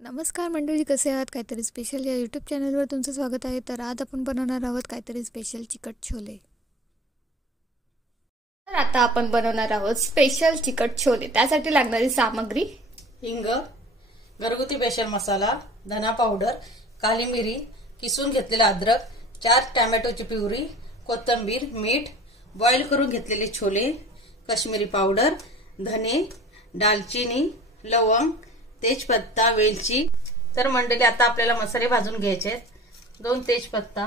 नमस्कार मंडळी, कसे आहात? काहीतरी स्पेशल या यूट्यूब चॅनलवर तुमचं स्वागत आहे. तर आज आपण बनवणार आहोत काहीतरी स्पेशल चिकट छोले. तर आता आपण बनवणार आहोत स्पेशल चिकट छोले. त्यासाठी लागणारी सामग्री: हिंग, घरगुती बेसन मसाला, धना पावडर, काली मिरी, किसून घेतलेला अद्रक, 4 टोमॅटोची प्युरी, कोथिंबीर, मीठ, बॉईल करून घेतलेले छोले, काश्मीरी पावडर, धने, दालचिनी, लवंग, तेजपत्ता, वेलची. तर मंडळी आता आपल्याला मसाले भाजून घ्यायचे आहेत. 2 तेजपत्ता,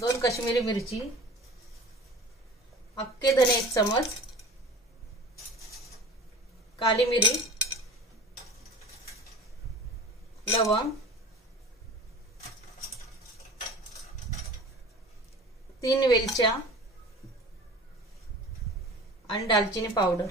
2 काश्मीरी मिरची, अख्खे धने 1 चमच, काली मिरी, लवंग, 3 वेलच्या आणि दालचिनी पावडर.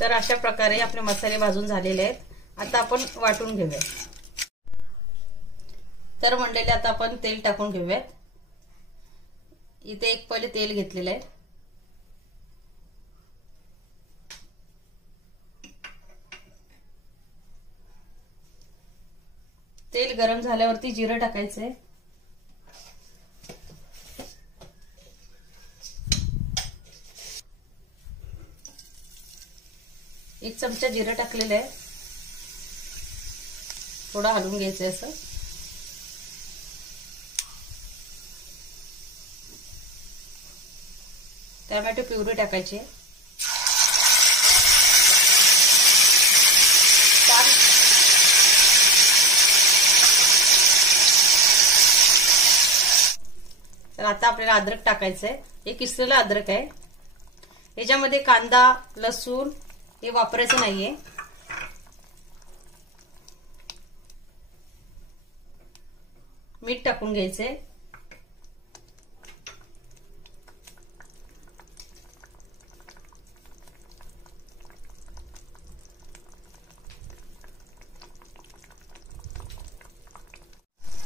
तर अशा प्रकारे आपले मसाले भाजून झालेले आहेत. आता आपण वाटून घेऊया. तर मंडळी आता आपण तेल टाकून घेऊयात. इथे 1 पळी तेल घेतलेलं आहे. तेल गरम झाल्यावरती जिरं टाकायचंय. एक चमचा जिरं टाकलेलं आहे. थोडं हलवून घ्यायचं असं. टोमॅटो प्युरी टाकायची. तर आता आपल्याला अद्रक टाकायचंय. हे किसलेलं अद्रक आहे. याच्यामध्ये कांदा, लसूण हे वापरायचं नाहीये. मीठ टाकून घ्यायचंय.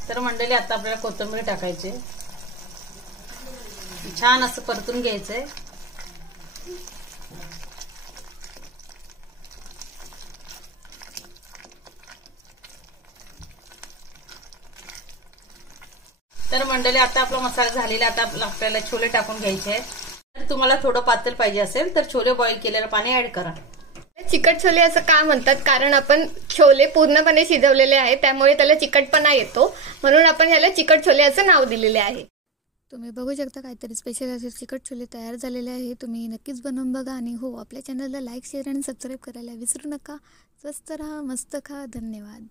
तर मंडळी आता आपल्याला कोथिंबीर टाकायची. छान असं परतून घ्यायचंय. तर मंडळी आता आपला मसाला झालेला. आता आपल्याला छोले टाकून घ्यायचे आहेत. तर तुम्हाला थोडं पातळ पाहिजे असेल तर छोले बॉईल केलेलं पाणी ऍड करा. चिकट छोले असं का म्हणतात? कारण आपण छोले पूर्णपणे शिजवलेले आहेत, त्यामुळे त्याला चिकटपणा येतो. म्हणून आपण ह्याला चिकट छोले असं नाव दिलेले आहे. तुम्ही बघू शकता काहीतरी स्पेशल असे चिकट छोले तयार झालेले आहे. तुम्ही नक्कीच बनवून बघा. आणि हो, आपल्या चॅनलला लाईक, शेअर आणि सबस्क्राईब करायला विसरू नका. स्वस्त रहा, मस्त खा. धन्यवाद.